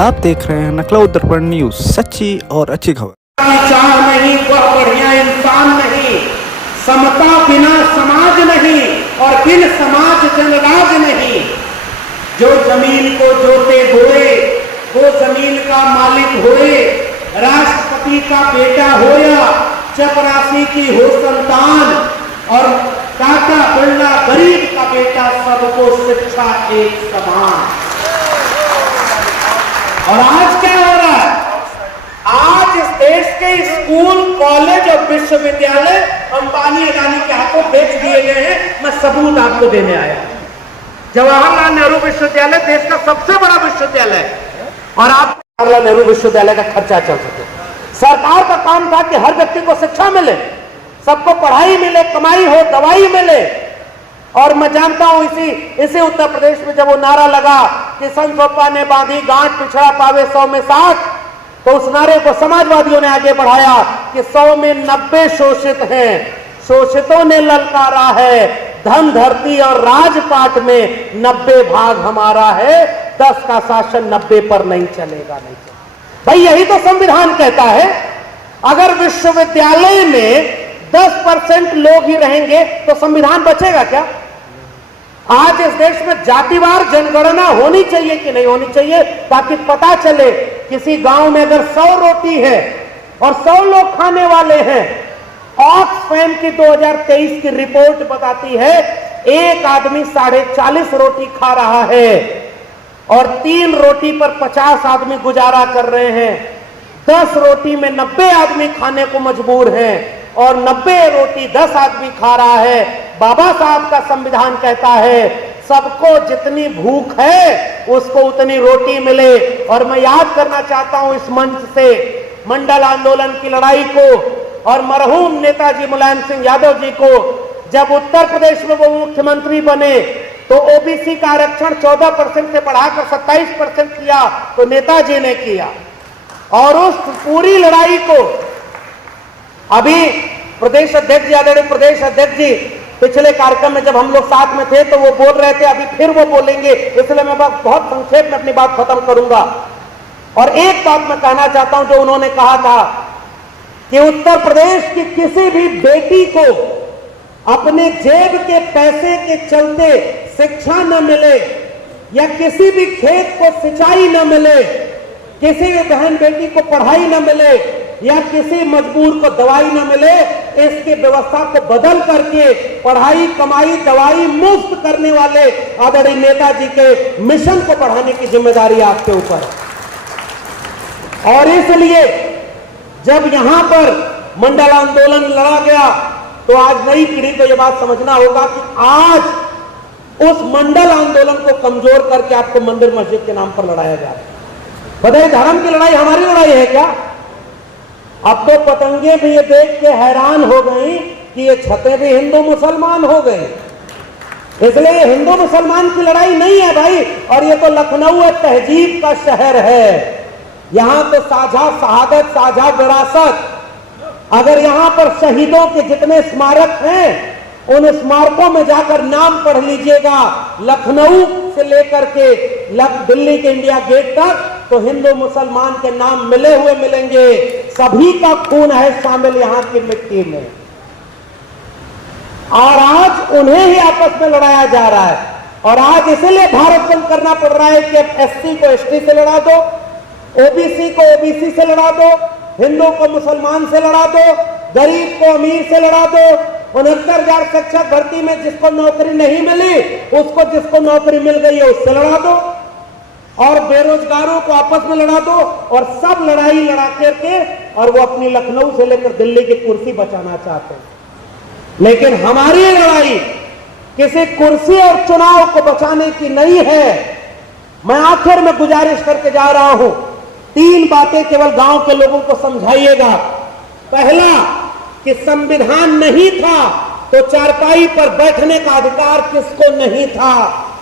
आप देख रहे हैं नकला दर्पण न्यूज, सच्ची और अच्छी खबर। चाह नहीं वह बढ़िया इंसान नहीं, समता बिना समाज नहीं और बिन समाज जनराज नहीं। जो जमीन को जोते बोए वो जमीन का मालिक होए, राष्ट्रपति का बेटा हो या चपरासी की हो संतान और टाटा बिरला गरीब का बेटा, सबको शिक्षा एक समान। और आज क्या हो रहा है? आज इस देश के स्कूल, कॉलेज और विश्वविद्यालय अंबानी अडानी के हाथों बेच दिए गए हैं। मैं सबूत आपको देने आया। जवाहरलाल नेहरू विश्वविद्यालय देश का सबसे बड़ा विश्वविद्यालय है और आप जवाहरलाल नेहरू विश्वविद्यालय का खर्चा चल सके। सरकार का काम था कि हर व्यक्ति को शिक्षा मिले, सबको पढ़ाई मिले, कमाई हो, दवाई मिले। और मैं जानता हूं इसी उत्तर प्रदेश में जब वो नारा लगा कि संत सोपा ने बांधी गांठ, पिछड़ा पावे 100 में 60, तो उस नारे को समाजवादियों ने आगे बढ़ाया कि 100 में 90 शोषित हैं। शोषितों ने ललकारा है, धन धरती और राजपाट में 90 भाग हमारा है, 10 का शासन 90 पर नहीं चलेगा, नहीं चलेगा। भाई यही तो संविधान कहता है। अगर विश्वविद्यालय में 10% लोग ही रहेंगे तो संविधान बचेगा क्या? आज इस देश में जातिवार जनगणना होनी चाहिए कि नहीं होनी चाहिए, ताकि पता चले किसी गांव में अगर 100 रोटी है और 100 लोग खाने वाले हैं। ऑक्सफैम की 2023 की रिपोर्ट बताती है एक आदमी 40.5 रोटी खा रहा है और 3 रोटी पर 50 आदमी गुजारा कर रहे हैं। 10 रोटी में 90 आदमी खाने को मजबूर हैं और 90 रोटी 10 आदमी खा रहा है। बाबा साहब का संविधान कहता है सबको जितनी भूख है उसको उतनी रोटी मिले। और मैं याद करना चाहता हूं इस मंच से मंडल आंदोलन की लड़ाई को और मरहूम नेताजी मुलायम सिंह यादव जी को। जब उत्तर प्रदेश में वो मुख्यमंत्री बने तो ओबीसी का आरक्षण 14% से बढ़ाकर 27% किया, तो नेताजी ने किया। और उस पूरी लड़ाई को अभी प्रदेश अध्यक्ष, आदरणीय प्रदेश अध्यक्ष जी पिछले कार्यक्रम में जब हम लोग साथ में थे तो वो बोल रहे थे, अभी फिर वो बोलेंगे, इसलिए मैं बहुत संक्षेप में अपनी बात खत्म करूंगा। और एक बात मैं कहना चाहता हूं जो उन्होंने कहा था कि उत्तर प्रदेश की किसी भी बेटी को अपने जेब के पैसे के चलते शिक्षा न मिले या किसी भी खेत को सिंचाई न मिले, किसी भी बहन बेटी को पढ़ाई न मिले या किसी मजबूर को दवाई न मिले, इसकी व्यवस्था को बदल करके पढ़ाई, कमाई, दवाई मुफ्त करने वाले आदरणीय नेताजी के मिशन को बढ़ाने की जिम्मेदारी आपके ऊपर है। और इसलिए जब यहां पर मंडल आंदोलन लड़ा गया तो आज नई पीढ़ी को यह बात समझना होगा कि आज उस मंडल आंदोलन को कमजोर करके आपको मंदिर मस्जिद के नाम पर लड़ाया जा रहा है। बताइए, धर्म की लड़ाई हमारी लड़ाई है क्या? अब तो पतंगे भी ये देख के हैरान हो गई कि ये छतें भी हिंदू मुसलमान हो गए। इसलिए ये हिंदू मुसलमान की लड़ाई नहीं है भाई। और ये तो लखनऊ तहजीब का शहर है, यहां तो साझा शहादत, साझा विरासत। अगर यहां पर शहीदों के जितने स्मारक हैं उन स्मारकों में जाकर नाम पढ़ लीजिएगा, लखनऊ से लेकर के दिल्ली के इंडिया गेट तक, तो हिंदू मुसलमान के नाम मिले हुए मिलेंगे। सभी का खून है शामिल यहां की मिट्टी में। और आज उन्हें ही आपस में लड़ाया जा रहा है। और आज इसलिए भारत बंद करना पड़ रहा है कि एससी को एसटी से लड़ा दो, ओबीसी को ओबीसी से लड़ा दो, हिंदू को मुसलमान से लड़ा दो, गरीब को अमीर से लड़ा दो। 69,000 शिक्षक भर्ती में जिसको नौकरी नहीं मिली उसको जिसको नौकरी मिल गई है उससे लड़ा दो, और बेरोजगारों को आपस में लड़ा दो। और सब लड़ाई लड़ा करके और वो अपनी लखनऊ से लेकर दिल्ली की कुर्सी बचाना चाहते हैं। लेकिन हमारी लड़ाई किसी कुर्सी और चुनाव को बचाने की नहीं है। मैं आखिर में गुजारिश करके जा रहा हूं, 3 बातें केवल गांव के लोगों को समझाइएगा। पहला, कि संविधान नहीं था तो चारपाई पर बैठने का अधिकार किसको नहीं था,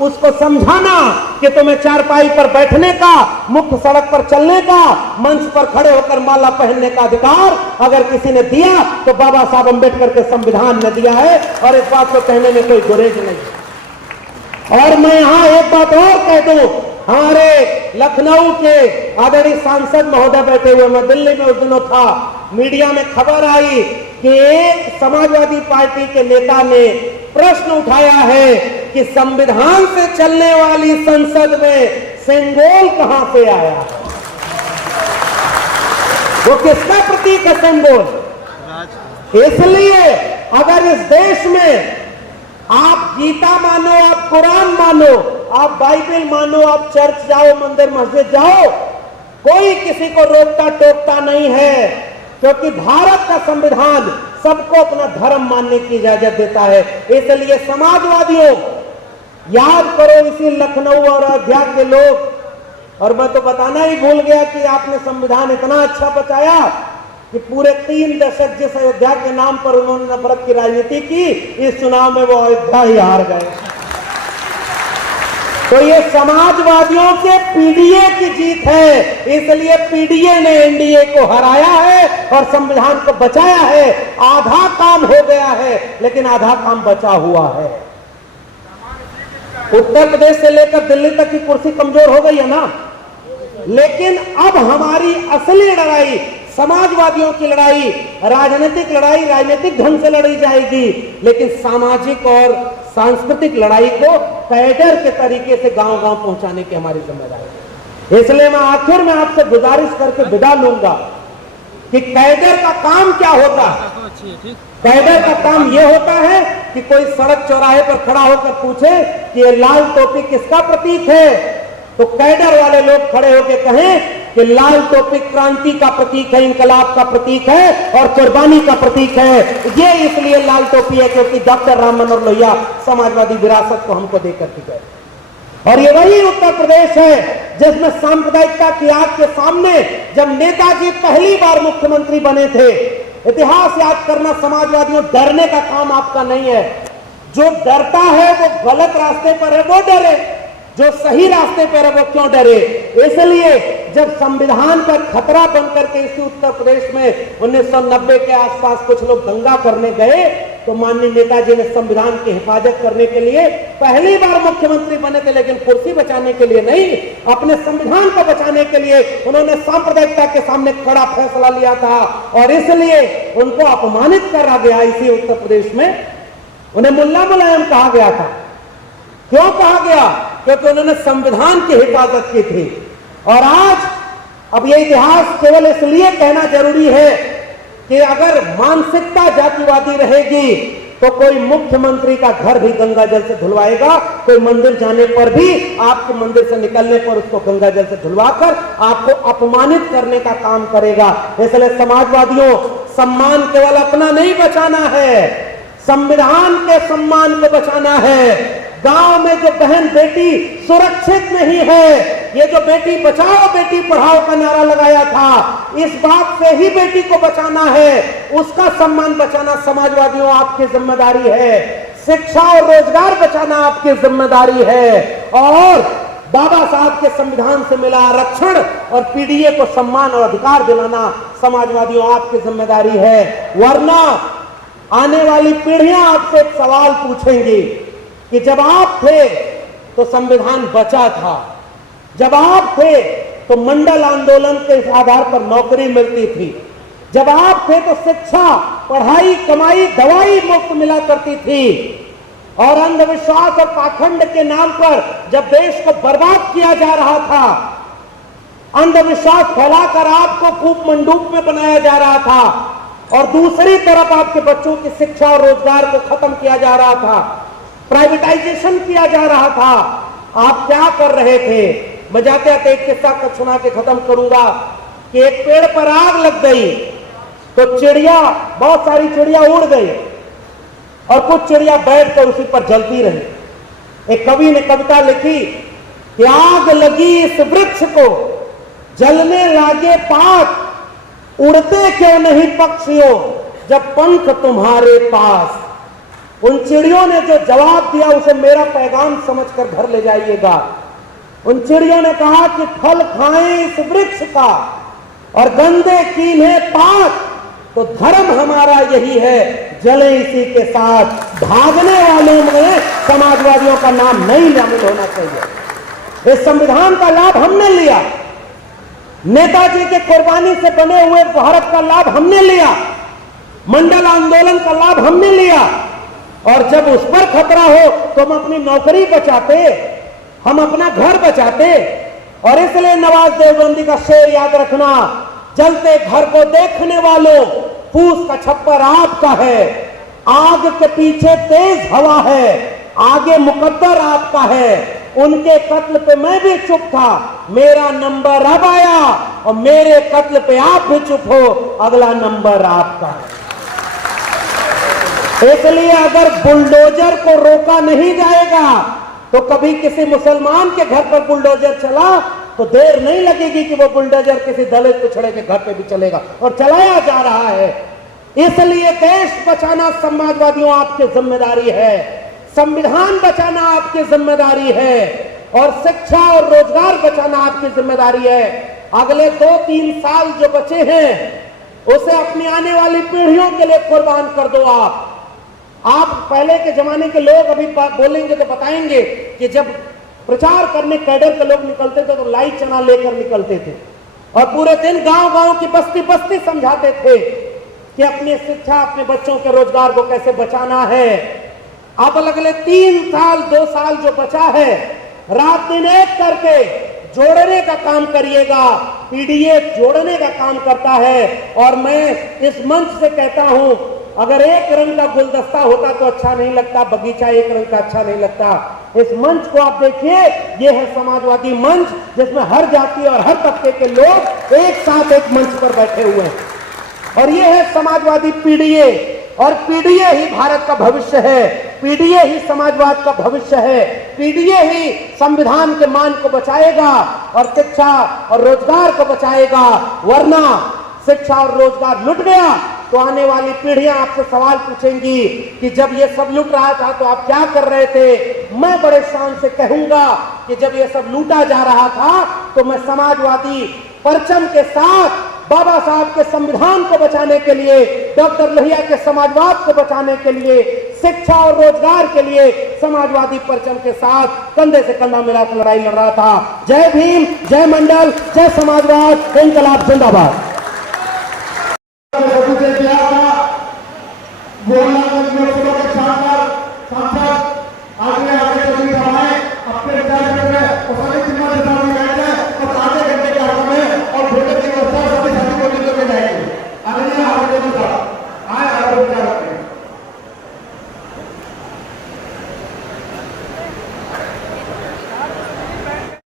उसको समझाना कि तुम्हें चारपाई पर बैठने का, मुख्य सड़क पर चलने का, मंच पर खड़े होकर माला पहनने का अधिकार अगर किसी ने दिया तो बाबा साहब अम्बेडकर के संविधान ने दिया है। और इस बात को कहने में कोई गुरेज नहीं। और मैं यहां एक बात और कह दूं, हमारे लखनऊ के आदरणीय सांसद महोदय बैठे हुए, मैं दिल्ली में उस दिनों था, मीडिया में खबर आई कि एक समाजवादी पार्टी के नेता ने प्रश्न उठाया है कि संविधान से चलने वाली संसद में सिंबल कहां से आया, वो किसका प्रतीक है सिंबल। इसलिए अगर इस देश में आप गीता मानो, आप कुरान मानो, आप बाइबल मानो, आप चर्च जाओ, मंदिर मस्जिद जाओ, कोई किसी को रोकता टोकता नहीं है, क्योंकि भारत का संविधान सबको अपना धर्म मानने की इजाजत देता है। इसलिए समाजवादियों, याद करो इसी लखनऊ और अयोध्या के लोग, और मैं तो बताना ही भूल गया कि आपने संविधान इतना अच्छा बचाया कि पूरे 3 दशक जिस अयोध्या के नाम पर उन्होंने नफरत की राजनीति की, इस चुनाव में वो अयोध्या ही हार गए। तो ये समाजवादियों के पीडीए की जीत है, इसलिए पीडीए ने एनडीए को हराया है और संविधान को बचाया है। आधा काम हो गया है, लेकिन आधा काम बचा हुआ है। उत्तर प्रदेश से लेकर दिल्ली तक की कुर्सी कमजोर हो गई है ना, लेकिन अब हमारी असली लड़ाई, समाजवादियों की लड़ाई, राजनीतिक ढंग से लड़ी जाएगी, लेकिन सामाजिक और सांस्कृतिक लड़ाई को कैडर के तरीके से गांव-गांव पहुंचाने की हमारी जिम्मेदारी है। इसलिए मैं आखिर में आपसे गुजारिश करके विदा लूंगा कि कैडर का काम क्या होता है। कैडर का काम यह होता है कि कोई सड़क चौराहे पर खड़ा होकर पूछे कि ये लाल टोपी किसका प्रतीक है, तो कैडर वाले लोग खड़े होकर कहें कि लाल टोपी क्रांति का प्रतीक है, इंकलाब का प्रतीक है और कुर्बानी का प्रतीक है। ये इसलिए लाल टोपी है क्योंकि डॉक्टर राम मनोहर लोहिया समाजवादी विरासत को हमको देकर के गए। और ये वही उत्तर प्रदेश है जिसमें सांप्रदायिकता की आग के सामने जब नेताजी पहली बार मुख्यमंत्री बने थे, इतिहास याद करना, समाजवादियों, डरने का काम आपका नहीं है। जो डरता है वो गलत रास्ते पर है, वो डरे। जो सही रास्ते पर है वो क्यों डरे। इसलिए जब संविधान का खतरा बनकर के इसी उत्तर प्रदेश में 1990 के आसपास कुछ लोग दंगा करने गए, तो माननीय नेताजी ने संविधान की हिफाजत करने के लिए पहली बार मुख्यमंत्री बने थे, लेकिन कुर्सी बचाने के लिए नहीं, अपने संविधान को बचाने के लिए उन्होंने सांप्रदायिकता के सामने कड़ा फैसला लिया था। और इसलिए उनको अपमानित करा गया इसी उत्तर प्रदेश में, उन्हें मुल्ला मुलायम कहा गया था। क्यों कहा गया? क्योंकि उन्होंने संविधान की हिफाजत की थी। और आज अब यह इतिहास केवल इसलिए कहना जरूरी है कि अगर मानसिकता जातिवादी रहेगी तो कोई मुख्यमंत्री का घर भी गंगा जल से धुलवाएगा, कोई मंदिर जाने पर भी आपके मंदिर से निकलने पर उसको गंगा जल से धुलवाकर आपको अपमानित करने का काम करेगा। इसलिए समाजवादियों, सम्मान केवल अपना नहीं बचाना है, संविधान के सम्मान को बचाना है। गांव में जो बहन बेटी सुरक्षित नहीं है, ये जो बेटी बचाओ बेटी पढ़ाओ का नारा लगाया था, इस बात से ही बेटी को बचाना है, उसका सम्मान बचाना समाजवादियों आपकी जिम्मेदारी है। शिक्षा और रोजगार बचाना आपकी जिम्मेदारी है। और बाबा साहब के संविधान से मिला आरक्षण और पीडीए को सम्मान और अधिकार दिलाना समाजवादियों आपकी जिम्मेदारी है। वरना आने वाली पीढ़ियां आपसे एक सवाल पूछेंगी कि जब आप थे तो संविधान बचा था, जब आप थे तो मंडल आंदोलन के आधार पर नौकरी मिलती थी, जब आप थे तो शिक्षा, पढ़ाई, कमाई, दवाई मुफ्त मिला करती थी, और अंधविश्वास और पाखंड के नाम पर जब देश को बर्बाद किया जा रहा था, अंधविश्वास फैलाकर आपको कूप मंडूक में बनाया जा रहा था, और दूसरी तरफ आपके बच्चों की शिक्षा और रोजगार को खत्म किया जा रहा था, प्राइवेटाइजेशन किया जा रहा था, आप क्या कर रहे थे? मैं जाते जाते एक किस्सा का सुना के खत्म करूंगा कि एक पेड़ पर आग लग गई तो चिड़िया, बहुत सारी चिड़िया उड़ गई और कुछ चिड़िया बैठकर उसी पर जलती रही। एक कवि ने कविता लिखी कि आग लगी इस वृक्ष को, जलने लागे पात, उड़ते क्यों नहीं पक्षियों जब पंख तुम्हारे पास। उन चिड़ियों ने जो जवाब दिया उसे मेरा पैगाम समझकर घर ले जाइएगा। उन चिड़ियों ने कहा कि फल खाएं इस वृक्ष का और गंदे कीन्हे पात, तो धर्म हमारा यही है, जले इसी के साथ। भागने वालों में समाजवादियों का नाम नहीं शामिल होना चाहिए। इस संविधान का लाभ हमने लिया, नेताजी के कुर्बानी से बने हुए भारत का लाभ हमने लिया, मंडल आंदोलन का लाभ हमने लिया। और जब उस पर खतरा हो तो हम अपनी नौकरी बचाते, हम अपना घर बचाते। और इसलिए नवाज देवबंदी का शेर याद रखना, जलते घर को देखने वालों, फूस का छप्पर आपका है, आग के पीछे तेज हवा है, आगे मुकद्दर आपका है। उनके कत्ल पे मैं भी चुप था, मेरा नंबर अब आया, और मेरे कत्ल पे आप भी चुप हो, अगला नंबर आपका है। इसलिए अगर बुलडोजर को रोका नहीं जाएगा तो कभी किसी मुसलमान के घर पर बुलडोजर चला तो देर नहीं लगेगी कि वो बुलडोजर किसी दलित पिछड़े के घर पे भी चलेगा, और चलाया जा रहा है। इसलिए देश बचाना समाजवादियों आपकी जिम्मेदारी है, संविधान बचाना आपकी जिम्मेदारी है, और शिक्षा और रोजगार बचाना आपकी जिम्मेदारी है। अगले 2-3 साल जो बचे हैं उसे अपनी आने वाली पीढ़ियों के लिए कुर्बान कर दो। आप पहले के जमाने के लोग अभी बोलेंगे तो बताएंगे कि जब प्रचार करने कैडर के लोग निकलते थे तो लाई चना लेकर निकलते थे और पूरे दिन गांव-गांव की बस्ती-बस्ती समझाते थे कि अपनी शिक्षा, अपने बच्चों के रोजगार को कैसे बचाना है। अब अगले 3 साल 2 साल जो बचा है, रात दिन एक करके जोड़ने का काम करिएगा। पीडीए जोड़ने का काम करता है। और मैं इस मंच से कहता हूं, अगर एक रंग का गुलदस्ता होता तो अच्छा नहीं लगता, बगीचा एक रंग का अच्छा नहीं लगता। इस मंच को आप देखिए, ये है समाजवादी मंच, जिसमें हर जाति और हर तबके के लोग एक साथ एक मंच पर बैठे हुए हैं। और ये है समाजवादी पीडीए, और पीडीए ही भारत का भविष्य है, पीडीए ही समाजवाद का भविष्य है, पीडीए ही संविधान के मान को बचाएगा और शिक्षा और रोजगार को बचाएगा। वरना शिक्षा और रोजगार लुट गया तो आने वाली पीढ़ियां आपसे सवाल पूछेंगी कि जब ये सब लूट रहा था तो आप क्या कर रहे थे। मैं बड़े शान से कहूंगा कि जब ये सब लूटा जा रहा था तो मैं समाजवादी परचम के साथ बाबा साहब के संविधान को बचाने के लिए, डॉक्टर लोहिया के समाजवाद को बचाने के लिए, शिक्षा और रोजगार के लिए समाजवादी परचम के साथ कंधे से कंधा मिलाकर लड़ाई लड़ रहा था। जय भीम, जय मंडल, जय समाजवाद, इंकलाब जिंदाबाद।